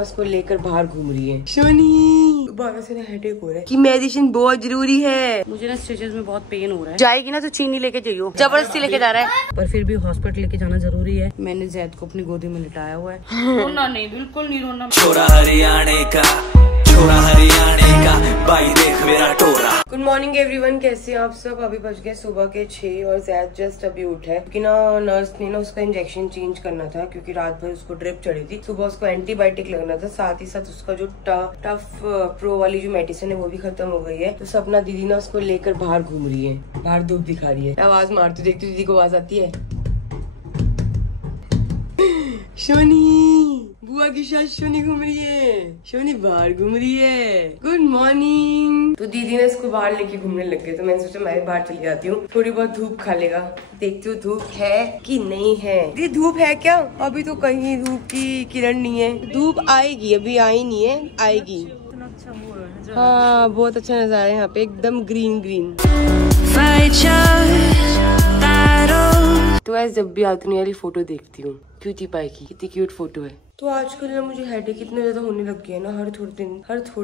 उसको लेकर बाहर घूम रही है। शोनी बारह से ना हेडेक हो रहा है कि मेडिसिन बहुत जरूरी है। मुझे ना स्टिचेस में बहुत पेन हो रहा है। जाएगी ना तो चीनी लेके जाइयो, जबरदस्ती लेके जा रहा है, पर फिर भी हॉस्पिटल लेके जाना जरूरी है। मैंने जैद को अपनी गोदी में लिटाया हुआ है। रोना नहीं, बिल्कुल नहीं रोना। छोरा हरियाणा का, छोरा हरियाणा का, भाई देख मेरा टोरा। गुड मॉर्निंग एवरीवन, कैसे हैं आप सब। अभी बज गए सुबह के 6 और जैद जस्ट अभी उठा है क्योंकि ना नर्स ने ना उसका इंजेक्शन चेंज करना था क्योंकि रात भर उसको ड्रिप चढ़ी थी। सुबह उसको एंटीबायोटिक लगना था, साथ ही साथ उसका जो टफ प्रो वाली जो मेडिसिन है वो भी खत्म हो गई है। तो सपना दीदी ना उसको लेकर बाहर घूम रही है, बाहर धूप दिखा रही है। आवाज मारती देखती दीदी को आवाज आती है। शोनी बुआ की साथ शोनी घूम रही है, शोनी बाहर घूम रही है। Good morning. तो दीदी ने इसको बाहर लेके घूमने लग गए तो मैंने सोचा मैं भी बाहर चली जाती हूँ, थोड़ी बहुत धूप खा लेगा। देखती हूँ धूप है कि नहीं है। दीदी धूप है क्या? अभी तो कहीं धूप की किरण नहीं है। धूप आएगी, अभी आई नहीं है, आएगी। हाँ बहुत अच्छा नजारा है यहाँ पे, एकदम ग्रीन ग्रीन। तो ऐसे जब भी आती वाली फोटो देखती हूँ क्यूटी पाई की, कितनी क्यूट फोटो है। तो आजकल ना मुझे हेडेक इतना ज्यादा होने लग गया ना, हर थोड़े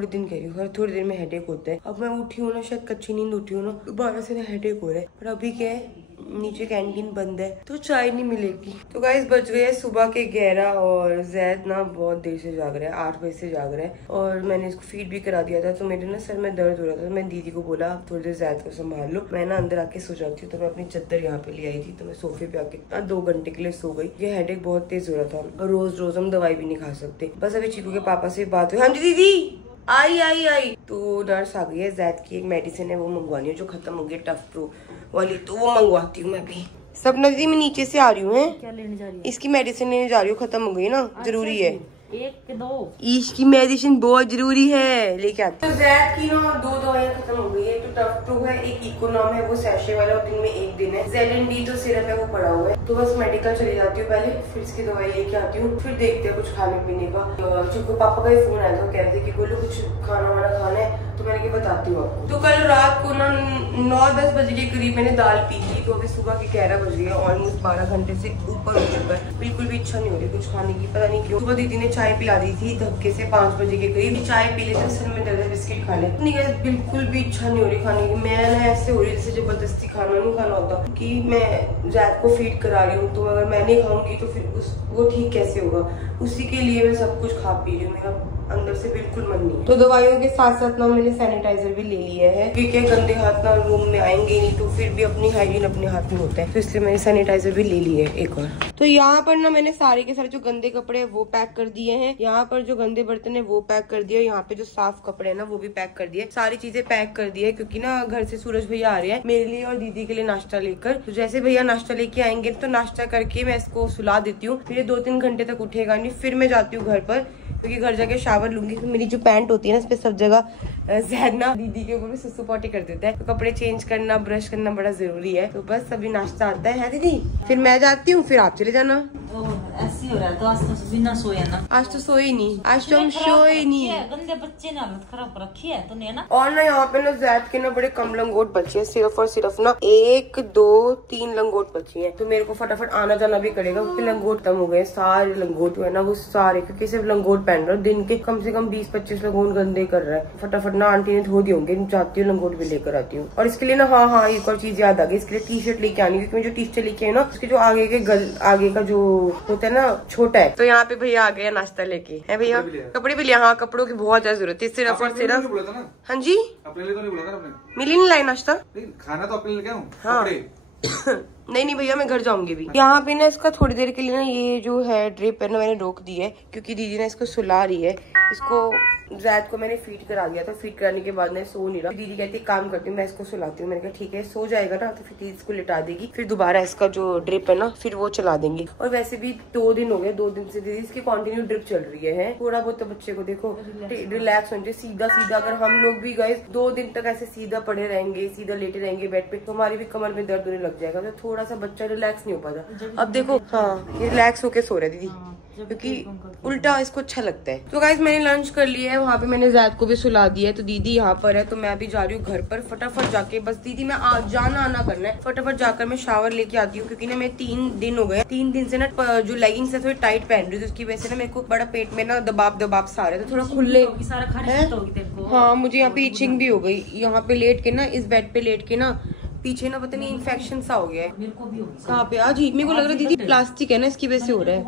दिन कह रही हूँ, हर थोड़ी देर में हेडेक होता है। अब मैं उठी हूँ ना, शायद कच्ची नींद उठी हूँ ना, दोबारा से ना हेडेक हो रहा है। पर अभी क्या है, नीचे कैंटीन बंद है तो चाय नहीं मिलेगी। तो गाइस बज गए हैं सुबह के 11 और जैद ना बहुत देर से जाग रहा है, 8 बजे से जाग रहा है। और मैंने इसको फीड भी करा दिया था तो मेरे ना सर में दर्द हो रहा था। तो मैं दीदी को बोला आप थोड़ी देर जैद को संभाल लो, मैं ना अंदर आके सो जाती हूँ। तो मैं अपनी चद्दर यहाँ पे ले आई थी, तो मैं सोफे पे आके 2 घंटे के लिए सो गई। ये हेडेक बहुत तेज हो रहा था और रोज रोज हम दवाई भी नहीं खा सकते। बस अभी चीकू के पापा से बात हुई। हाँ जी दीदी आई। तो नर्स आ गई है, जैद की एक मेडिसिन है वो मंगवानी है जो खत्म हो गई, टफ प्रो वाली, तो वो मंगवाती हूँ मैं भी। सपना दीदी मैं नीचे से आ रही हूँ। क्या लेने जा रही है? इसकी मेडिसिन लेने जा रही हूँ, खत्म हो गई ना, जरूरी है। 1-2 इसकी मेडिसिन बहुत जरूरी है, लेके आती हूँ। तो जैद की ना 2 दवाइयाँ खत्म हो गई है। तो टफ प्रो है, एक इकोनॉम है वो सैशे वाला, और दिन में 1 दिन है। ZND तो सिरप है वो पड़ा हुआ है। तो बस मेडिकल चली जाती हूँ पहले, फिर इसकी दवाई लेके आती हूँ, फिर देखते हैं कुछ खाने पीने का। चूंकि पापा का ही फोन आया था, कहते कि बोलो कुछ खाना वाना खाना है, तो मैंने क्या बताती हूँ आपको। तो कल रात को ना 9-10 बजे के करीब मैंने दाल पी थी, तो अभी सुबह के 11 बज गई है, ऑलमोस्ट 12 घंटे से ऊपर हो चुका है। बिल्कुल भी इच्छा नहीं हो रही कुछ खाने की, पता नहीं क्यों। सुबह दीदी ने चाय पिला दी थी धक्के से 5 बजे के करीब। चाय पी लेते सर में दर्द, बिस्किट खा ले, नहीं बिल्कुल भी इच्छा नहीं हो रही खाने की। मैं ना ऐसे हो रही जैसे जबरदस्ती खाना नहीं खाना होता कि मैं जैद को फीड करा रही हूँ, तो अगर मैं नहीं खाऊंगी तो फिर वो ठीक कैसे होगा। उसी के लिए मैं सब कुछ खा पी रही हूँ, मेरा अंदर से बिल्कुल मन नहीं। तो दवाइयों के साथ साथ ना मैंने सैनिटाइजर भी ले लिया है क्योंकि गंदे हाथ ना रूम में आएंगे नहीं, तो फिर भी अपनी हाइजीन अपने हाथ में होता है, तो इसलिए मैंने सैनिटाइजर भी ले लिया है एक और। तो यहाँ पर ना मैंने सारे के सारे जो गंदे कपड़े है वो पैक कर दिए हैं, यहाँ पर जो गंदे बर्तन है वो पैक कर दिया, यहाँ पे जो साफ कपड़े है ना वो भी पैक कर दिए। सारी चीजें पैक कर दी है क्योंकि ना घर से सूरज भैया आ रहे हैं मेरे लिए और दीदी के लिए नाश्ता लेकर। तो जैसे भैया नाश्ता लेके आएंगे तो नाश्ता करके मैं इसको सुला देती हूँ, फिर 2-3 घंटे तक उठेगा नहीं, फिर मैं जाती हूँ घर पर क्योंकि घर जाके शावर लूंगी। तो मेरी जो पैंट होती है ना, इस पे सब जगह जैद ना दीदी के ऊपर भी सुसु पॉटी कर देता है, तो कपड़े चेंज करना ब्रश करना बड़ा जरूरी है। तो बस अभी नाश्ता आता है दीदी, फिर मैं जाती हूँ, फिर आप चले जाना। ऐसे हो रहा है तो आज तो बिना सोया ना, आज तो सोए नहीं, आज तो हम सोए नहीं। गंदे बच्चे ने हालत खराब रखी है तूने ना। और ना यहाँ पे ना जैद के ना बड़े कम लंगोट बचे हैं, सिर्फ और सिर्फ ना 1-2-3 लंगोट बची हैं। तो मेरे को फटाफट आना जाना भी करेगा क्योंकि लंगोट कम हो गए, सारे लंगोट है ना वो सारे, क्योंकि सिर्फ लंगोट पहन रहा हूँ, दिन के कम से कम 20-25 लंगोट गंदे कर रहा है। फटाफट ना आंटी ने धो दिए होंगे, चाहती हूँ लंगोट भी लेकर आती हूँ। और इसके लिए ना हाँ एक और चीज याद आ गई, इसके लिए टी-शर्ट लेके आनी, क्योंकि मैं जो टी-शर्ट लेके आई ना उसके जो आगे का जो होता है ना छोटा है। तो यहाँ पे भैया आ गया नाश्ता लेके, है भैया कपड़े भी लिया। हाँ कपड़ों की बहुत ज्यादा जरूरत है, सिर्फ और सिर्फ। हाँ जी अपने लिए तो नहीं बोला था आपने? मिली नहीं लाई नाश्ता, खाना तो अपने लिए क्या हूँ। हाँ नहीं भैया मैं घर जाऊंगी भी। यहाँ पे ना इसका थोड़ी देर के लिए ना ये जो है ड्रिप है ना मैंने रोक दी है क्योंकि दीदी ने इसको सुला रही है। इसको जैद को मैंने फीड करा दिया था, फीड कराने के बाद मैं सो नहीं रहा। दीदी कहती है काम करती हूँ मैं इसको सुलाती हूँ, मैंने कहा ठीक है सो जाएगा ना, तो फिर दीदी इसको लिटा देगी, फिर दोबारा इसका जो ड्रिप है ना फिर वो चला देंगी। और वैसे भी 2 दिन हो गए, 2 दिन से दीदी इसकी कंटिन्यू ड्रिप चल रही है। थोड़ा बहुत तो बच्चे को देखो रिलैक्स होना चाहिए, सीधा अगर हम लोग भी गए 2 दिन तक ऐसे सीधा पड़े रहेंगे, सीधा लेटे रहेंगे बेड पे, तो हमारी भी कमर में दर्द होने लग जाएगा। तो थोड़ा सा बच्चा रिलैक्स नहीं हो पाता। अब देखो हाँ ये रिलैक्स होके सो रहा है दीदी, क्योंकि उल्टा इसको अच्छा लगता है। तो गाइस मैंने लंच कर लिया है, वहाँ पे मैंने जैद को भी सुला दिया है। तो दीदी यहाँ पर है, तो मैं अभी जा रही हूँ घर पर फटाफट जाके। बस दीदी मैं जाना आना करना है, फटाफट जाकर मैं शावर लेके आती हूँ। क्योंकि ना मैं 3 दिन हो गए, 3 दिन से ना जो लेगिंग्स है थोड़ी टाइट पहन रही थी, उसकी वजह से ना मेरे को बड़ा पेट में ना दबाव सा आ रहा है। तो थोड़ा खुले हाँ, मुझे यहाँ पे इचिंग भी हो गई। यहाँ पे लेट के ना, इस बेड पे लेट के ना पीछे ना पता नहीं इन्फेक्शन सा हो गया है। मेरे को भी हो गया। कहाँ पे? आज मेरे को लग रहा है दीदी प्लास्टिक है ना, इसकी वजह से हो रहा है।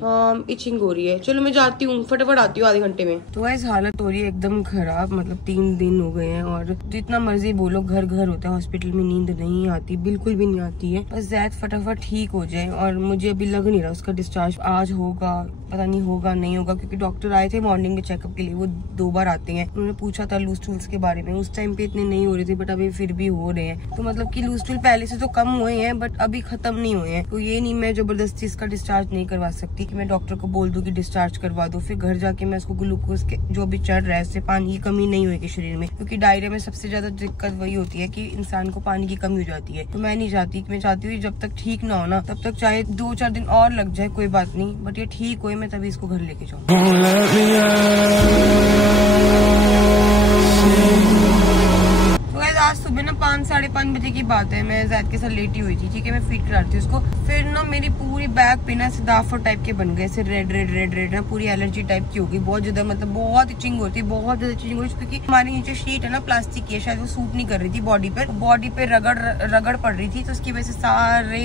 हाँ, इचिंग हो रही है। चलो मैं जाती हूँ, फटाफट आती हूँ आधे घंटे में। तो गाइस हालत हो रही है एकदम खराब, मतलब 3 दिन हो गए हैं और जितना मर्जी बोलो घर होता है, हॉस्पिटल में नींद नहीं आती, बिल्कुल भी नहीं आती है। बस जैद फटाफट ठीक हो जाए। और मुझे अभी लग नहीं रहा उसका डिस्चार्ज आज होगा, पता नहीं होगा नहीं होगा। क्योंकि डॉक्टर आए थे मॉर्निंग के चेकअप के लिए, वो 2 बार आते हैं। उन्होंने पूछा था लूज टूल्स के बारे में, उस टाइम पे इतने नहीं हो रहे थे बट अभी फिर भी हो रहे हैं। तो मतलब कि लूज टूल पहले से तो कम हुए हैं बट अभी खत्म नहीं हुए हैं। तो ये नहीं मैं जबरदस्ती इसका डिस्चार्ज नहीं करवा सकती कि मैं डॉक्टर को बोल दूं कि डिस्चार्ज करवा दो, फिर घर जाके मैं उसको ग्लूकोज के जो भी चढ़ रहा है उससे पानी की कमी नहीं होगी शरीर में। क्योंकि डायरिया में सबसे ज्यादा दिक्कत वही होती है कि इंसान को पानी की कमी हो जाती है। तो मैं नहीं चाहती, मैं चाहती हूँ जब तक ठीक ना हो ना तब तक चाहे 2-4 दिन और लग जाए कोई बात नहीं, बट ये ठीक हो मैं तभी इसको घर लेके जाऊँ। आज सुबह ना 5-5:30 बजे की बात है, मैं जैद के साथ लेटी हुई थी, ठीक है, मैं फीड कराती हूँ उसको। फिर ना मेरी पूरी बैक पे ना ऐसे दाफर टाइप के बन गए, ऐसे रेड ना पूरी एलर्जी टाइप की होगी बहुत ज्यादा, मतलब बहुत इचिंग होती है, बहुत ज्यादा इचिंग होती है। क्योंकि हमारी नीचे शीट है ना प्लास्टिक की, शायद वो सूट नहीं कर रही थी बॉडी पे रगड़ पड़ रही थी, तो उसकी वजह से सारे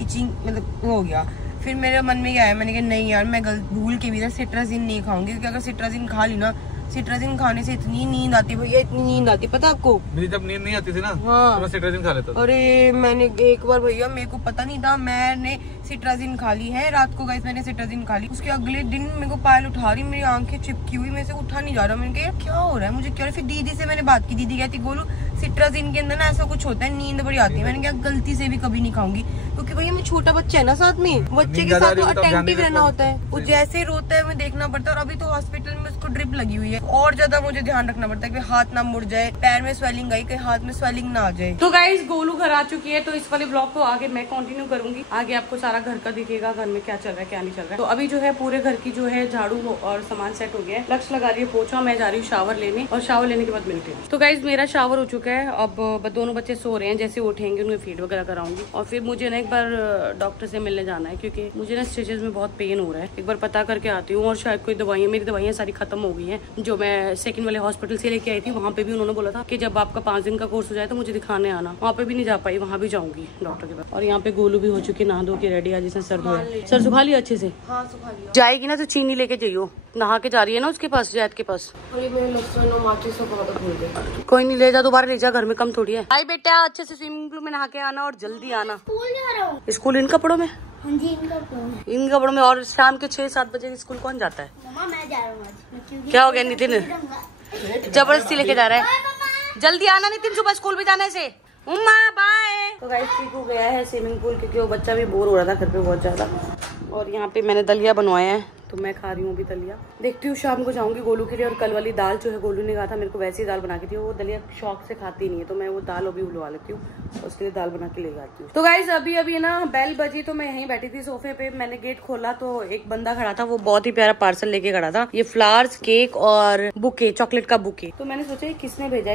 इचिंग मतलब हो गया। फिर मेरे मन में क्या आया, मैंने कहा नहीं यार मैं भूल के भी ना सिट्राजिन नहीं खाऊंगी, क्योंकि अगर सिट्राजिन खा ली ना, सिट्राजिन खाने से इतनी नींद आती है भैया, इतनी नींद आती, पता आपको? मेरी जब नींद नहीं आती थी ना, हाँ, तो मैं सिट्राजिन खा लेता था। अरे मैंने एक बार भैया, मेरे को पता नहीं था, मैंने सिट्राजिन खा ली है रात को गाइस, मैंने सिट्राजिन खा ली। उसके अगले दिन मेरे को पायल उठा रही, मेरी आंखें चिपकी हुई, मेरे से उठा नहीं जा रहा। मैंने कहा क्या हो रहा है, मुझे क्या? फिर दीदी से मैंने बात की, दीदी कहती गोलू सिट्राजिन के अंदर ना ऐसा कुछ होता है, नींद बड़ी आती है। मैंने कहा गलती से भी कभी नहीं खाऊंगी, क्योंकि भैया मैं छोटा बच्चा है ना, साथ में बच्चे के साथ अटेंटिव रहना होता है, वो जैसे रोता है हमें देखना पड़ता है। और अभी तो हॉस्पिटल में उसको ड्रिप लगी हुई है, और ज्यादा मुझे ध्यान रखना पड़ता है कि हाथ ना मुड़ जाए, पैर में स्वेलिंग आई, कहीं हाथ में स्वेलिंग ना आ जाए। तो गाइस गोलू घर आ चुकी है, तो इस वाले ब्लॉग को आगे मैं कंटिन्यू करूंगी। आगे आपको सारा घर का दिखेगा, घर में क्या चल रहा है क्या नहीं चल रहा है। तो अभी जो है पूरे घर की जो है झाड़ू और सामान सेट हो गया है, लक्ष्य लगा रही है पोछा, मैं जा रही हूँ शावर लेने, और शावर लेने के बाद मिलती हूँ। तो गाइस मेरा शावर हो चुका है, अब दोनों बच्चे सो रहे हैं, जैसे उठेंगे उन्हें फीड वगैरह कराऊंगी। और फिर मुझे ना एक बार डॉक्टर से मिलने जाना है, क्योंकि मुझे ना स्टिचेस में बहुत पेन हो रहा है। एक बार पता करके आती हूँ, और शायद कोई दवाइयाँ, मेरी दवाइयाँ सारी खत्म हो गई हैं जो मैं सेकंड वाले हॉस्पिटल से लेके आई थी। वहाँ पे भी उन्होंने बोला था कि जब आपका 5 दिन का कोर्स हो जाए तो मुझे दिखाने आना। वहाँ पे भी नहीं जा पाई, वहाँ भी जाऊंगी डॉक्टर के पास। और यहाँ पे गोलू भी हो चुकी है नहा धो के रेडी, आज इसने सर सुखा लिया अच्छे से। हाँ, सुखा लिया। जाएगी ना तो चीनी लेके जाइयो, नहा के जा रही है ना उसके पास, जैद के पास। कोई नहीं, ले जा, दोबारा ले जा, घर में कम थोड़ी है। भाई बेटा अच्छे से स्विमिंग पूल में नहा के आना और जल्दी आना। स्कूल जा रहा हूँ। स्कूल इन कपड़ों में? हाँ जी, इन कपड़ों में। और शाम के 6-7 बजे स्कूल कौन जाता है? मम्मा मैं जा रहा हूँ। क्या हो गया नितिन, जबरदस्ती लेके जा रहा है? जल्दी आना नितिन, सुबह स्कूल भी जाने से। उम्मा बाय। तो गाइस ठीक हो गया है स्विमिंग पूल, क्योंकि वो बच्चा भी बोर हो रहा था घर पे बहुत ज्यादा। और यहाँ पे मैंने दलिया बनवाया है, तो मैं खा रही हूँ अभी दलिया। देखती हूँ शाम को जाऊंगी गोलू के लिए। और कल वाली दाल जो है गोलू ने कहा था मेरे को वैसी दाल बना के दी, वो दलिया शौक से खाती नहीं है, तो मैं वो दाल अभी उलवा लेती हूँ, उसके लिए दाल बना के ले जाती हूँ। तो गाइज अभी ना बेल बजी, तो मैं यहीं बैठी थी सोफे पे, मैंने गेट खोला तो एक बंदा खड़ा था, वो बहुत ही प्यारा पार्सल लेके खड़ा था, ये फ्लावर्स, केक और बुके, चॉकलेट का बुके। तो मैंने सोचा किसने भेजा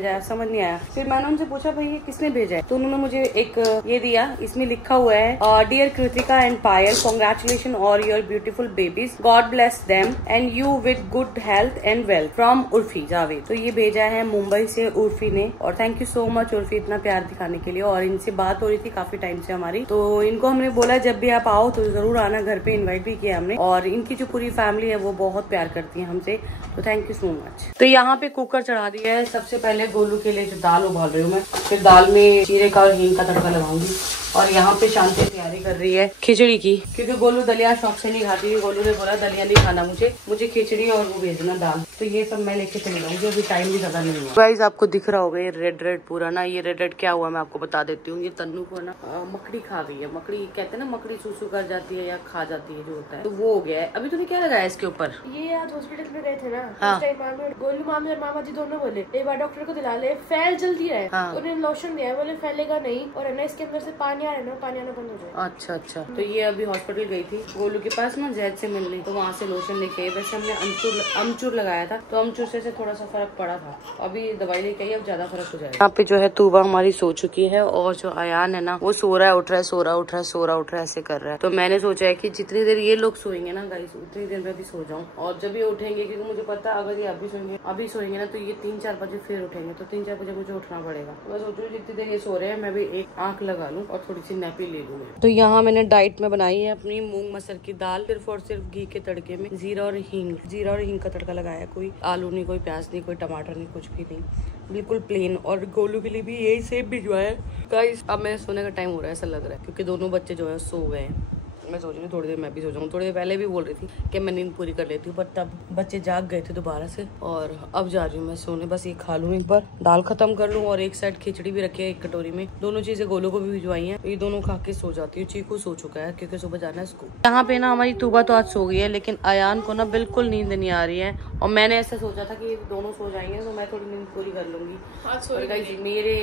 है, समझ नहीं आया। फिर मैंने उनसे पूछा भाई ये किसने भेजा है, तो उन्होंने मुझे एक ये दिया, इसमें लिखा हुआ है dear Kritika and Payal, congratulation और your beautiful babies, God bless them and you with good health and wealth from Urfi Javed. तो ये भेजा है मुंबई से उर्फी ने, और thank you so much Urfi इतना प्यार दिखाने के लिए। और इनसे बात हो रही थी काफी टाइम से हमारी, तो इनको हमने बोला जब भी आप आओ तो जरूर आना, घर पे इनवाइट भी किया हमने। और इनकी जो पूरी फैमिली है वो बहुत प्यार करती है हमसे, तो थैंक यू सो मच। तो यहाँ पे कुकर चढ़ा दिया है। सबसे पहले गोलू के लिए जो दाल उबाल रही हूँ मैं, फिर दाल में जीरे का और हींग का तड़का लगाऊंगी। और यहाँ पे शांति तैयारी कर रही है खिचड़ी की, क्योंकि गोलू दलिया शौक से नहीं खाती। गोलू ने बोला दलिया नहीं खाना मुझे खिचड़ी और वो भेजना दाल। तो ये सब मैं लेके चली जाऊंगी, अभी टाइम भी ज्यादा नहीं हुआ। गाइस आपको दिख रहा होगा ये रेड रेड पूरा ना, ये रेड रेड क्या हुआ मैं आपको बता देती हूँ। ये तन्नू को ना मकड़ी खा गई है। मकड़ी कहते हैं ना, मकड़ी सूसू कर जाती है या खा जाती है जो होता है, तो वो हो गया है। अभी तूने क्या लगाया इसके ऊपर? ये आज हॉस्पिटल में गए थे ना, हाँ। उस टाइम गोलू मामी और मामा जी दोनों बोले एक बार डॉक्टर को दिला ले, फैल जल्दी है। हाँ। उन्होंने लोशन दिया, बोले फैलेगा नहीं, और है ना इसके अंदर से पानी आ रहा है ना, पानी आना बंद हो जाए। अच्छा अच्छा। तो ये अभी हॉस्पिटल गई थी गोलू के पास ना, जैद से मिलने, तो वहाँ से लोशन लेके आई। वैसे हमने अमचूर लगाया था, तो अमचूर से थोड़ा सा फर्क पड़ा था। अभी दवाई लेके आई, अब ज्यादा फर्क हो जाएगा। यहाँ पे जो है तूबा हमारी सो चुकी है, और जो अयान है ना वो सो रहा है, उठ रहा है, सो रहा है, उठ रहा है, सो रहा है, उठ रहा है, ऐसे कर रहा है। तो मैंने सोचा है कि जितनी देर ये लोग सोएंगे ना गाइस, उतनी देर में भी सो जाऊं। और जब ये उठेंगे, क्योंकि मुझे पता है अगर ये अभी सोएंगे ना, तो ये 3-4 बजे फिर उठेंगे, तो 3-4 बजे मुझे उठना पड़ेगा। तो मैं सोचू जितनी देर ये सो रहे हैं मैं भी एक आंख लगा लूं और थोड़ी सी नैपी ले लूं। तो यहाँ मैंने डाइट में बनाई है अपनी मूंग मसर की दाल, सिर्फ और सिर्फ घी के तड़के में जीरा और हींग का तड़का लगाया। कोई आलू नहीं, कोई प्याज नहीं, कोई टमाटर नहीं, कुछ भी नहीं, बिल्कुल प्लेन। और गोलू के लिए भी यही सेम भिजवाया है गाइस। अब मेरे सोने का टाइम हो रहा है ऐसा लग रहा है, क्योंकि दोनों बच्चे जो है सो गए हैं। मैं सोच रही हूँ थोड़ी देर मैं भी सो जाऊँ। थोड़ी देर पहले भी बोल रही थी कि मैं नींद पूरी कर लेती हूँ, पर तब बच्चे जाग गए थे दोबारा से, और अब जा रही हूँ मैं सोने। बस ये खा लूँ, एक बार दाल खत्म कर लूँ, और एक साइड खिचड़ी भी रखी है एक कटोरी में। दोनों चीजें गोलू को भी भिजवाई हैं, ये दोनों खा के सो जाती हूँ। चीकू सो चुका है क्योंकि सुबह जाना है स्कूल। यहाँ पे ना हमारी तूबा तो आज सो गई है, लेकिन अयान को ना बिल्कुल नींद नहीं आ रही है, और मैंने ऐसा सोचा था कि दोनों सो जाएंगे तो मैं थोड़ी नींद पूरी कर लूंगी। मेरे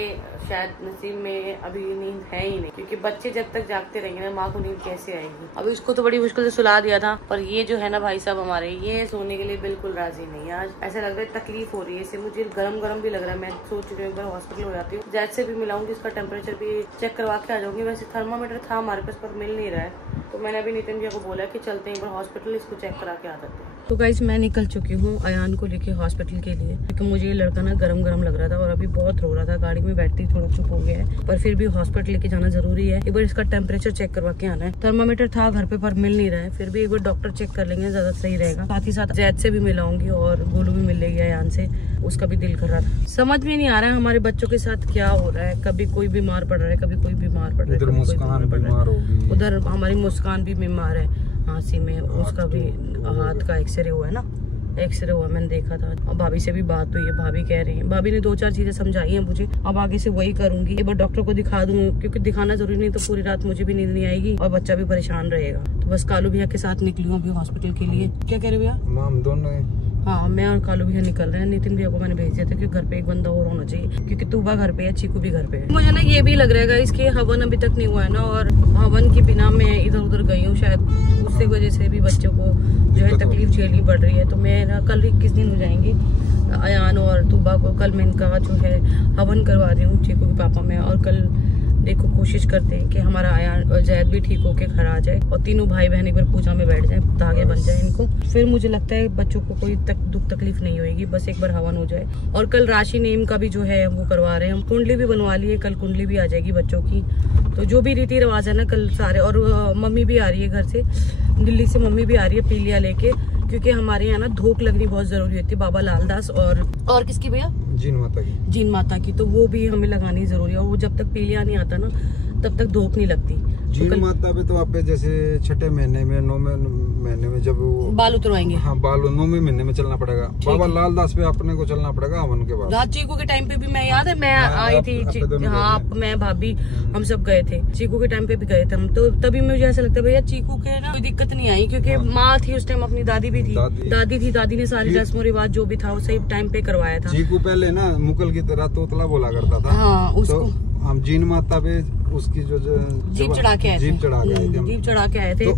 शायद नसीब में अभी नींद है ही नहीं, क्योंकि बच्चे जब तक जागते रहेंगे ना, माँ को नींद कैसे आएगी। अभी उसको तो बड़ी मुश्किल से सुला दिया था, पर ये जो है ना भाई साहब हमारे, ये सोने के लिए बिल्कुल राजी नहीं है। आज ऐसा लग रहा है तकलीफ हो रही है इसे, मुझे गरम भी लग रहा है। मैं सोच रही हूँ एक बार हॉस्पिटल हो जाती हूँ, जैद से भी मिलाऊंगी, इसका टेम्परेचर भी चेक करवा के आ जाऊंगी। वैसे थर्मामीटर था हमारे पास पर मिल नहीं रहा है, तो मैंने अभी नितिन जी को बोला कि चलते हैं एक बार हॉस्पिटल, इसको चेक करा के आ जाते हैं। तो गाइस मैं निकल चुकी हूँ अयान को लेके हॉस्पिटल के लिए, क्योंकि मुझे ये लड़का ना गरम लग रहा था, और अभी बहुत रो रहा था। गाड़ी में बैठती थोड़ा चुप हो गया है, पर फिर भी हॉस्पिटल लेके जाना जरूरी है। एक बार इसका टेम्परेचर चेक करवा के आना है। थर्मामीटर था घर पे पर मिल नहीं रहा है, फिर भी एक बार डॉक्टर चेक कर लेंगे, ज्यादा सही रहेगा। साथ ही साथ जैद से भी मिलाऊंगी, और गोलू भी मिल लेगी अयान से, उसका भी दिल कर रहा था। समझ में नहीं आ रहा है हमारे बच्चों के साथ क्या हो रहा है, कभी कोई बीमार पड़ रहा है, कभी कोई बीमार पड़ रहा है, उधर हमारी मुस्कान भी बीमार है हाँसी में, उसका भी हाथ का एक्सरे हुआ है ना, एक्सरे हुआ मैंने देखा था। और भाभी से भी बात हुई है, भाभी कह रही है, भाभी ने 2-4 चीजें समझाई हैं मुझे, अब आगे से वही करूंगी। एक बार डॉक्टर को दिखा दूं, क्योंकि दिखाना जरूरी नहीं तो पूरी रात मुझे भी नींद नहीं आएगी और बच्चा भी परेशान रहेगा। तो बस कालू भैया के साथ निकली हूँ अभी हॉस्पिटल के लिए। क्या कह रहे भैया? हम दोनों हाँ, मैं और कालू भैया निकल रहे हैं। नितिन भैया को मैंने भेज दिया था कि घर पे एक बंदा और होना चाहिए, क्योंकि तूबा घर पे है, चीकू भी घर पे है। मुझे ना ये भी लग रहा है इसके हवन अभी तक नहीं हुआ है ना, और हवन के बिना मैं इधर उधर गई हूँ, शायद उससे वजह से भी बच्चों को जो है तकलीफ झेलनी पड़ रही है। तो मैं ना कल 21 दिन हो जाएंगे अयान और तूबा को, कल मैं इनका जो है हवन करवा रही हूँ चीकू के पापा में, और कल देखो कोशिश करते हैं कि हमारा अयान और जैद भी ठीक होके घर आ जाए, और तीनों भाई बहन एक बार पूजा में बैठ जाए, धागे बन जाए इनको। फिर मुझे लगता है बच्चों को कोई दुख तकलीफ नहीं होगी, बस एक बार हवन हो जाए। और कल राशि नेम का भी जो है वो करवा रहे हैं हम, कुंडली भी बनवा ली है, कल कुंडली भी आ जाएगी बच्चों की। तो जो भी रीति रिवाज है ना कल सारे, और मम्मी भी आ रही है घर से, दिल्ली से मम्मी भी आ रही है पीलिया लेके, क्योंकि हमारे यहाँ ना धूप लगनी बहुत जरूरी होती है बाबा लालदास और किसकी भैया? जीन माता की। तो वो भी हमें लगानी जरूरी है, और वो जब तक पीलिया नहीं आता ना तब तक धूप नहीं लगती। जीन माता पे तो आप जैसे 6 महीने में 9 महीने में जब वो बाल उतरवाएंगे, हाँ बाल 9वें महीने में चलना पड़ेगा। बाबा लालदास पे अपने को चलना पड़ेगा हवन के बाद। रात चीकू के टाइम पे भी मैं याद है मैं आई थी, हाँ मैं भाभी हम सब गए थे, चीकू के टाइम पे भी गए थे हम। तो तभी मुझे ऐसा लगता है भैया चीकू के ना कोई दिक्कत नहीं आई, क्योंकि माँ थी उस टाइम, अपनी दादी भी थी, दादी ने सारी रस्म रिवाज जो भी था वो सही टाइम पे करवाया था। चीकू पहले ना मुकल की तरह तोतला बोला करता था। हाँ, उसको हम जीन माता पे उसकी जो जीप चढ़ा के आए थे,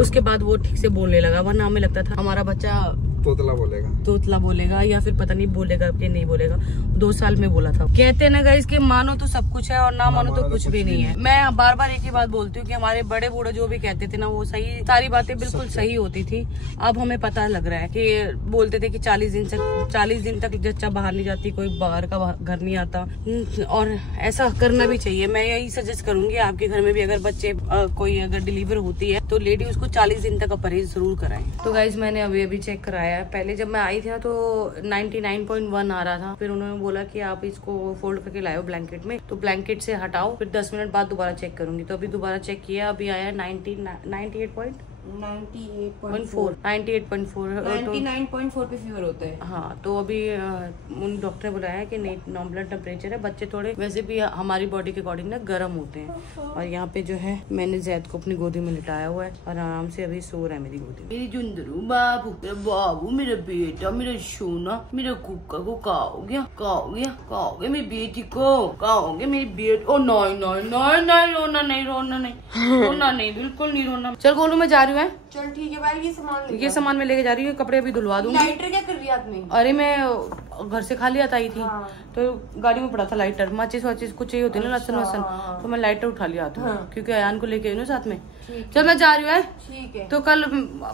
उसके बाद वो ठीक से बोलने लगा, वरना हमें लगता था हमारा बच्चा तोतला बोलेगा या फिर पता नहीं बोलेगा कि नहीं बोलेगा। 2 साल में बोला था। कहते हैं ना गाइस कि मानो तो सब कुछ है और ना मानो तो कुछ भी नहीं है। मैं बार बार एक ही बात बोलती हूँ कि हमारे बड़े बूढ़े जो भी कहते थे ना वो सही, सारी बातें बिल्कुल सही होती थी। अब हमें पता लग रहा है कि बोलते थे कि 40 दिन तक जच्चा बाहर नहीं जाती, कोई बाहर का घर नहीं आता, और ऐसा करना भी चाहिए। मैं यही सजेस्ट करूंगी आपके घर में भी अगर बच्चे कोई अगर डिलीवर होती है तो लेडी उसको 40 दिन तक परहेज जरूर कराएं। तो गाइस मैंने अभी चेक कराया। पहले जब मैं आई थी ना तो 99.1 आ रहा था, फिर उन्होंने बोला कि आप इसको फोल्ड करके लाओ ब्लैंकेट में, तो ब्लैंकेट से हटाओ, फिर 10 मिनट बाद दोबारा चेक करूंगी। तो अभी दोबारा चेक किया, अभी आया 98.1 98.4 98.4 पे फीवर होता है। हाँ, तो अभी उन डॉक्टर ने बुलाया है कि नॉर्मल ब्लड टेम्परेचर है। बच्चे थोड़े वैसे भी हमारी बॉडी के अकॉर्डिंग ना गर्म होते हैं। और यहाँ पे जो है मैंने जैद को अपनी गोदी में लिटाया हुआ है और आराम से अभी सो रहा है मेरी गोदी में। मेरी जुंदरू बाबू, मेरा बाबू, मेरा बेटा, मेरा सोना, मेरा कुक्का को कहा हो गया मेरी बेटी को, कहा हो गया मेरी बेटी। ओ नहीं नहीं नहीं नहीं, रोना नहीं, रोना नहीं, रोना नहीं, बिल्कुल नहीं रोना। चल गोलू मैं जा रही हूँ। चल ठीक है भाई, ये सामान मैं लेके जा रही हूँ, कपड़े अभी धुलवा दूंगी। लाइटर क्या कर रही है हाथ में? अरे मैं घर से खाली आता ही थी। हाँ। तो गाड़ी में पड़ा था लाइटर, माचिस वाचिस कुछ चाहिए होती है ना, लहसुन वसन। हाँ। तो मैं लाइटर उठा लिया था। हाँ। क्योंकि अयान को लेके आई ना साथ में। चल मैं जा रही हूँ। ठीक है। तो कल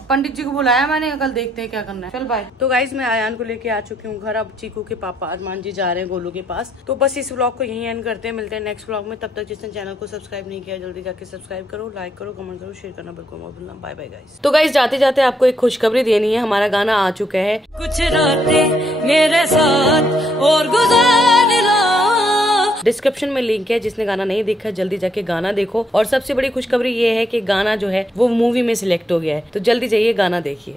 पंडित जी को बुलाया मैंने, कल देखते हैं क्या करना है। चल बाय। तो गाइज मैं अयान को लेके आ चुकी हूँ घर। अब चीकू के पापा अरमान जी जा रहे हैं गोलू के पास। तो बस इस व्लॉग को यहीं एंड करते हैं, मिलते हैं नेक्स्ट व्लॉग में। तब तक जिसने चैनल को सब्सक्राइब नहीं किया जल्दी जाके सब्सक्राइब करो, लाइक करो, कमेंट करो, शेयर करना बिल्कुल मत भूलना। Bye bye guys. तो गाइज जाते जाते आपको एक खुशखबरी देनी है, हमारा गाना आ चुका है। कुछ रातें मेरे साथ और गुजार लो। डिस्क्रिप्शन में लिंक है, जिसने गाना नहीं देखा जल्दी जाके गाना देखो। और सबसे बड़ी खुशखबरी ये है कि गाना जो है वो मूवी में सिलेक्ट हो गया है, तो जल्दी जाइए गाना देखिए।